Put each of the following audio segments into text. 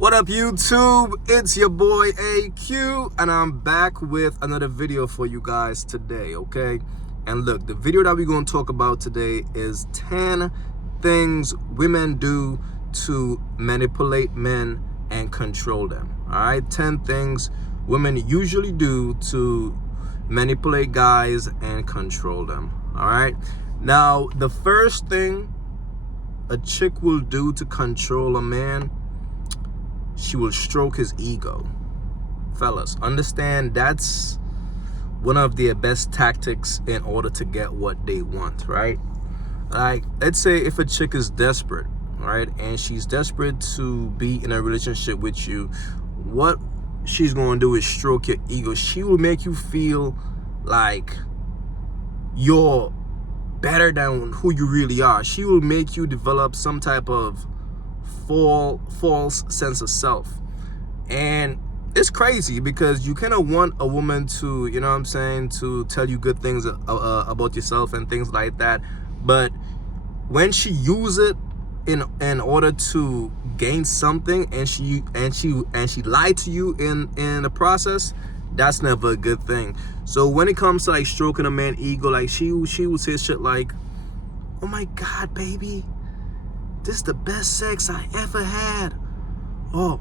What up, YouTube? It's your boy AQ, and I'm back with another video for you guys today, okay? And look, the video that we're going to talk about today is 10 things women do to manipulate men and control them, all right? 10 things women usually do to manipulate guys and control them, all right? Now, the first thing a chick will do to control a man, she will stroke his ego. Fellas, understand that's one of their best tactics in order to get what they want, right? Like, let's say if a chick is desperate, right, and she's desperate to be in a relationship with you, what she's going to do is stroke your ego. She will make you feel like you're better than who you really are. She will make you develop some type of false sense of self. And it's crazy because you kind of want a woman to, you know what I'm saying, to tell you good things about yourself and things like that. But when she use it in order to gain something, and she lied to you in the process, that's never a good thing. So when it comes to like stroking a man's ego, like she will say shit like, "Oh my God, baby, this is the best sex I ever had." Oh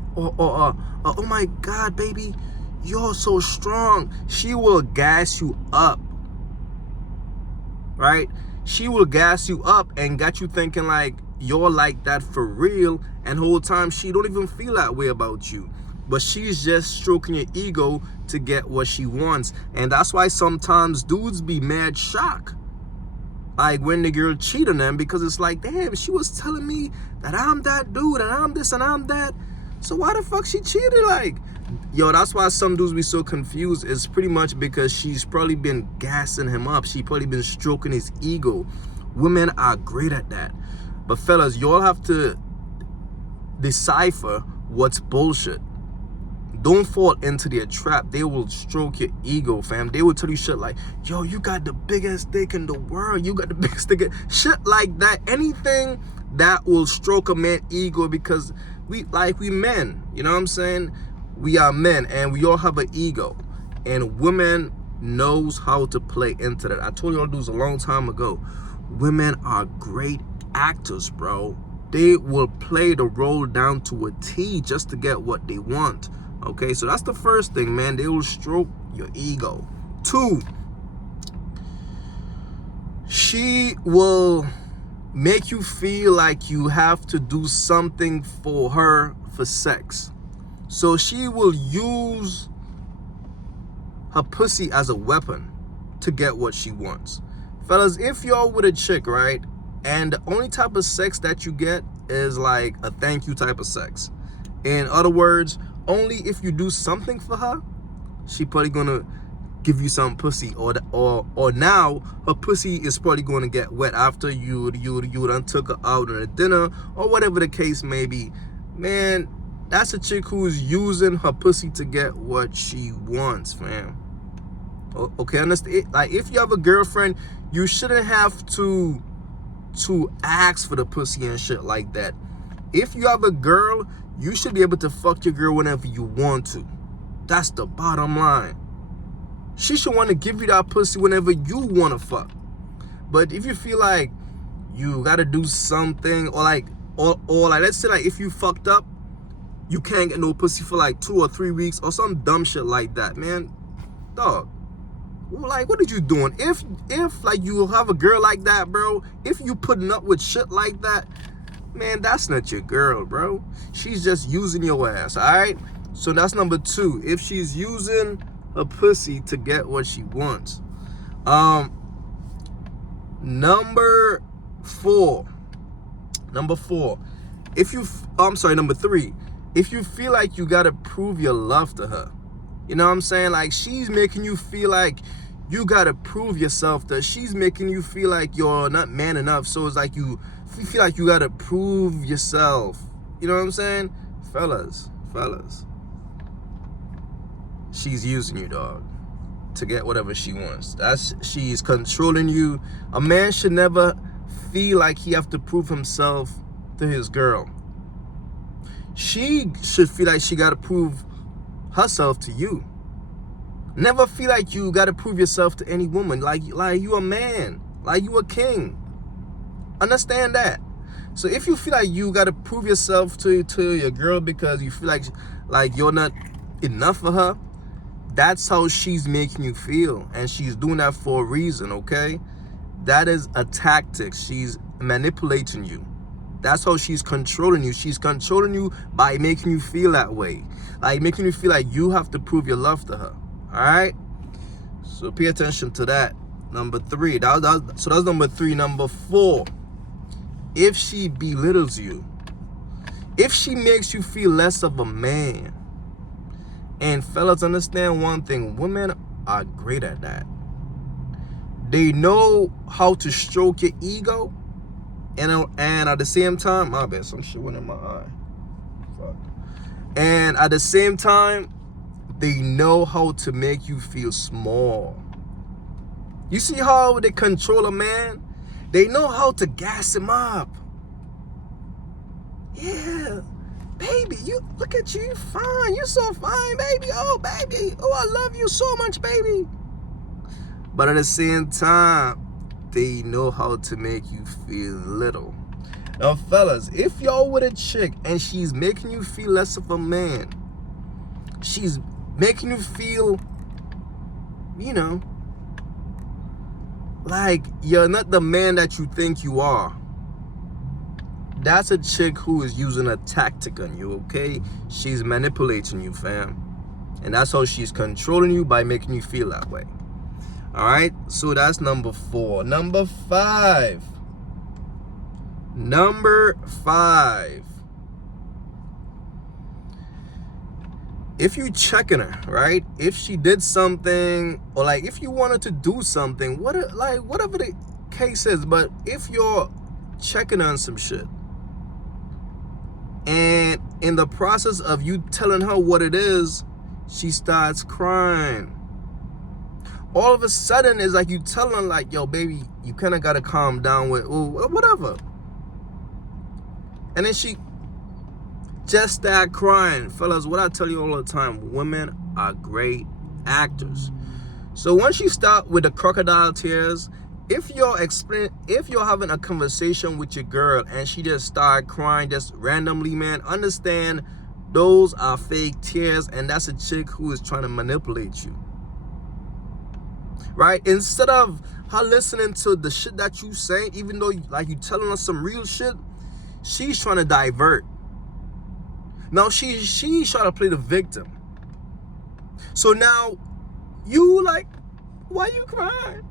my God, baby, you're so strong. She will gas you up, right? She will gas you up and got you thinking like you're like that for real, and the whole time she don't even feel that way about you. But she's just stroking your ego to get what she wants. And that's why sometimes dudes be mad shocked, like when the girl cheat on them, because it's like, damn, she was telling me that I'm that dude and I'm this and I'm that, so why the fuck she cheated? Like, yo, that's why some dudes be so confused. It's pretty much because she's probably been gassing him up. She probably been stroking his ego. Women are great at that. But fellas, y'all have to decipher what's bullshit. Don't fall into their trap. They will stroke your ego, fam. They will tell you shit like, yo, you got the biggest dick in the world. You got the biggest dick. Shit like that. Anything that will stroke a man's ego, because we men, you know what I'm saying? We are men and we all have an ego. And women knows how to play into that. I told y'all dudes a long time ago, women are great actors, bro. They will play the role down to a T just to get what they want. Okay, so that's the first thing, man. They will stroke your ego. 2, she will make you feel like you have to do something for her for sex. So she will use her pussy as a weapon to get what she wants. Fellas, if y'all with a chick, right, and the only type of sex that you get is like a thank you type of sex. In other words, only if you do something for her, she probably gonna give you some pussy, or now her pussy is probably gonna get wet after you done took her out on a dinner or whatever the case may be. Man, that's a chick who's using her pussy to get what she wants, fam. Okay, understand? Like, if you have a girlfriend, you shouldn't have to ask for the pussy and shit like that. If you have a girl, you should be able to fuck your girl whenever you want to. That's the bottom line. She should want to give you that pussy whenever you want to fuck. But if you feel like you got to do something, or like let's say like if you fucked up, you can't get no pussy for like 2 or 3 weeks or some dumb shit like that, man, dog, like, what are you doing? If like you have a girl like that, bro, if you putting up with shit like that, man, that's not your girl, bro. She's just using your ass, all right? So that's number 2. If she's using her pussy to get what she wants. Number 4. Number 3. If you feel like you gotta prove your love to her, you know what I'm saying? Like, she's making you feel like you gotta prove yourself to her. She's making you feel like you're not man enough. So it's like you feel like you gotta prove yourself. You know what I'm saying? Fellas, she's using you, dog, to get whatever she wants. She's controlling you. A man should never feel like he have to prove himself to his girl. She should feel like she got to prove herself to you. Never feel like you got to prove yourself to any woman. Like you a man, like you a king. Understand that. So if you feel like you got to prove yourself to your girl because you feel like you're not enough for her, that's how she's making you feel, and she's doing that for a reason, okay? That is a tactic. She's manipulating you. That's how she's controlling you. She's controlling you by making you feel that way, like making you feel like you have to prove your love to her. All right, so pay attention to that. Number 3. So that's number 3. Number 4, if she belittles you, if she makes you feel less of a man. And fellas, understand one thing: women are great at that. They know how to stroke your ego, and at the same time, my bad, some shit went in my eye. Fuck. And at the same time, they know how to make you feel small. You see how they control a man? They know how to gas him up. Yeah, baby, you look at you, you're fine. You're so fine, baby. Oh, baby. Oh, I love you so much, baby. But at the same time, they know how to make you feel little. Now, fellas, if y'all with a chick and she's making you feel less of a man, she's making you feel, you know, like you're not the man that you think you are, that's a chick who is using a tactic on you, okay? She's manipulating you, fam. And that's how she's controlling you, by making you feel that way. All right, so that's number 4. Number 5. If you checking her, right? If she did something, or like if you wanted to do something, whatever the case is, but if you're checking on some shit, and in the process of you telling her what it is, she starts crying. All of a sudden, it's like you telling her, like, yo, baby, you kind of got to calm down with, or whatever. And then she just start crying. Fellas, what I tell you all the time, women are great actors. So once you start with the crocodile tears, if you're having a conversation with your girl and she just start crying just randomly, man, understand those are fake tears, and that's a chick who is trying to manipulate you. Right? Instead of her listening to the shit that you say, even though like you telling her some real shit, she's trying to divert. Now she's trying to play the victim. So now you like, why you crying?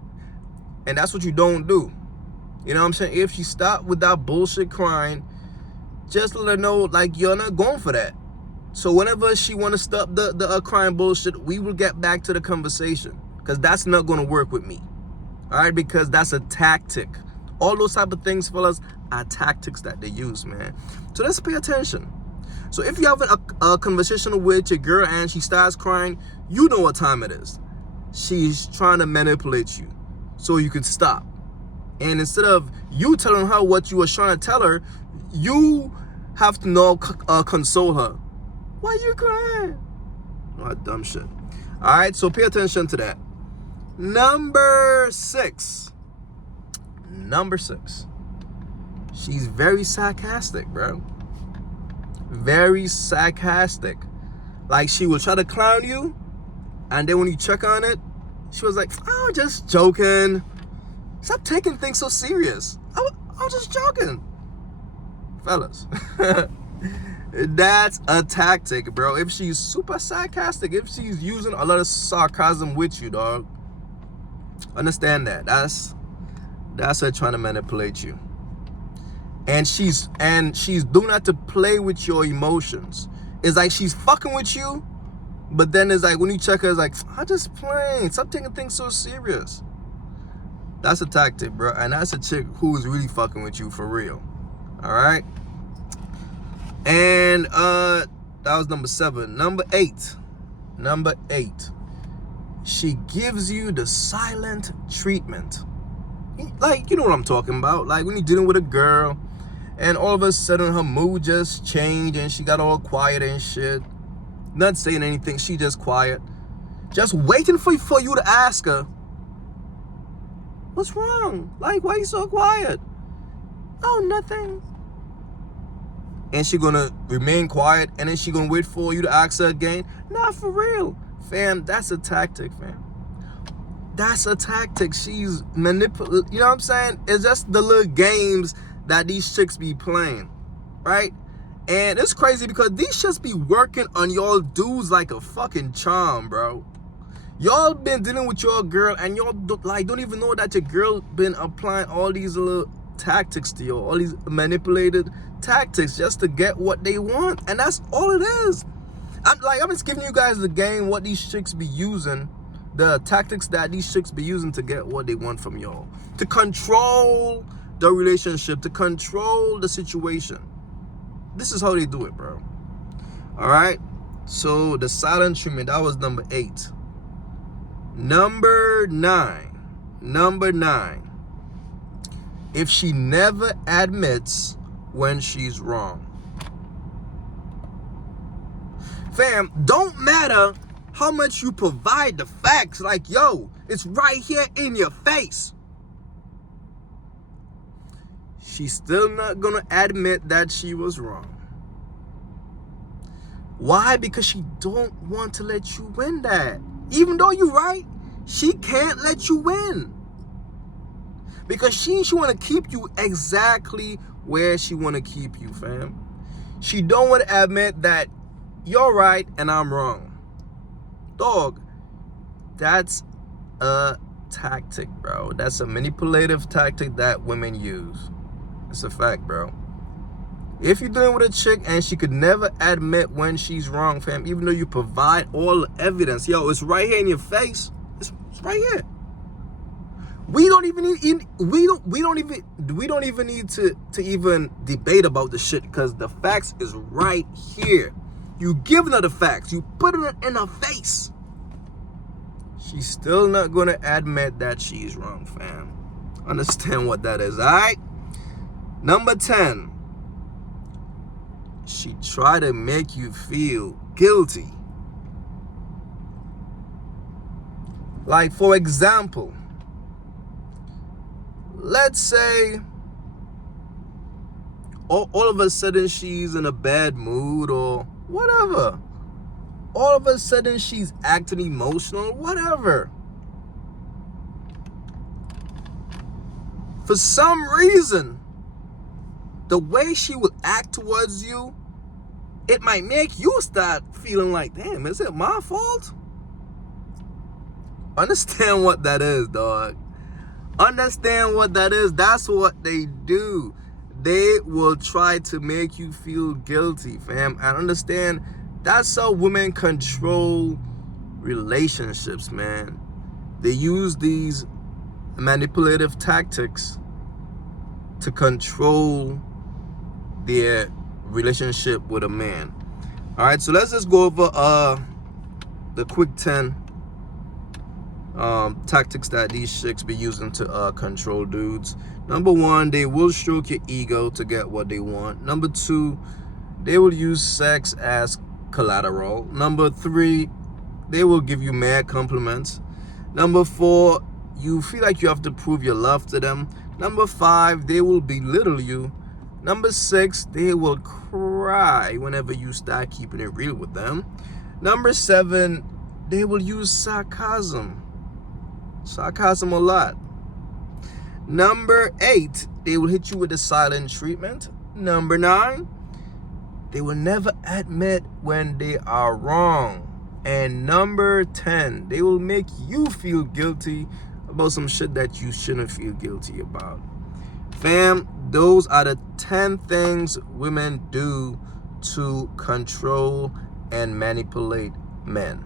And that's what you don't do. You know what I'm saying? If she stop with that bullshit crying, just let her know, like, you're not going for that. So whenever she want to stop the crying bullshit, we will get back to the conversation, because that's not going to work with me. All right? Because that's a tactic. All those type of things, fellas, are tactics that they use, man. So let's pay attention. So if you're having a conversation with your girl and she starts crying, you know what time it is. She's trying to manipulate you so you can stop. And instead of you telling her what you were trying to tell her, you have to now console her. Why are you crying? Oh, dumb shit. All right, so pay attention to that. Number 6. She's very sarcastic, bro. Very sarcastic. Like, she will try to clown you, and then when you check on it, she was like, oh, just joking. Stop taking things so serious. I was just joking. Fellas, that's a tactic, bro. If she's super sarcastic, if she's using a lot of sarcasm with you, dog, understand that. That's her trying to manipulate you. And she's doing that to play with your emotions. It's like she's fucking with you, but then it's like when you check her, it's like, I'm just playing. Stop taking things so serious. That's a tactic, bro. And that's a chick who's really fucking with you for real. All right? And that was number 7. Number 8. She gives you the silent treatment. Like, you know what I'm talking about. Like when you're dealing with a girl and all of a sudden her mood just changed and she got all quiet and shit. Not saying anything, she just quiet. Just waiting for you to ask her, what's wrong? Like, why you so quiet? Oh, nothing. And she gonna remain quiet, and then she gonna wait for you to ask her again. Not for real. Fam, that's a tactic, fam. That's a tactic. She's manipulating, you know what I'm saying? It's just the little games that these chicks be playing, right? And it's crazy because these shits be working on y'all dudes like a fucking charm, bro. Y'all been dealing with your girl and y'all don't even know that your girl been applying all these little tactics to you, all these manipulated tactics just to get what they want. And that's all it is. I'm just giving you guys the game, what these chicks be using, the tactics that these chicks be using to get what they want from y'all, to control the relationship, to control the situation. This is how they do it, bro. All right, so the silent treatment, that was number 8. Number 9, if she never admits when she's wrong. Fam, don't matter how much you provide the facts, like, yo, it's right here in your face. She's still not gonna admit that she was wrong. Why? Because she don't want to let you win that. Even though you're right, she can't let you win. Because she want to keep you exactly where she want to keep you, fam. She don't want to admit that you're right and I'm wrong. Dog, that's a tactic, bro. That's a manipulative tactic that women use. It's a fact, bro. If you're dealing with a chick and she could never admit when she's wrong, fam, even though you provide all the evidence, yo, it's right here in your face. It's right here. We don't even need to even debate about the shit, because the facts is right here. You giving her the facts, you putting it in her face. She's still not gonna admit that she's wrong, fam. Understand what that is, all right? Number 10. She try to make you feel guilty. Like, for example, let's say all of a sudden she's in a bad mood or whatever. All of a sudden she's acting emotional, whatever. For some reason, the way she will act towards you, it might make you start feeling like, damn, is it my fault? Understand what that is, dog. Understand what that is. That's what they do. They will try to make you feel guilty, fam. And understand, that's how women control relationships, man. They use these manipulative tactics to control their relationship with a man. All right, so let's just go over the quick 10 tactics that these chicks be using to control dudes. Number 1, they will stroke your ego to get what they want. Number 2, they will use sex as collateral. Number 3, they will give you mad compliments. Number 4, you feel like you have to prove your love to them. Number 5, they will belittle you. Number 6, they will cry whenever you start keeping it real with them. Number 7, they will use sarcasm. Sarcasm a lot. Number 8, they will hit you with the silent treatment. Number 9, they will never admit when they are wrong. And number 10, they will make you feel guilty about some shit that you shouldn't feel guilty about. Fam, those are the 10 things women do to control and manipulate men.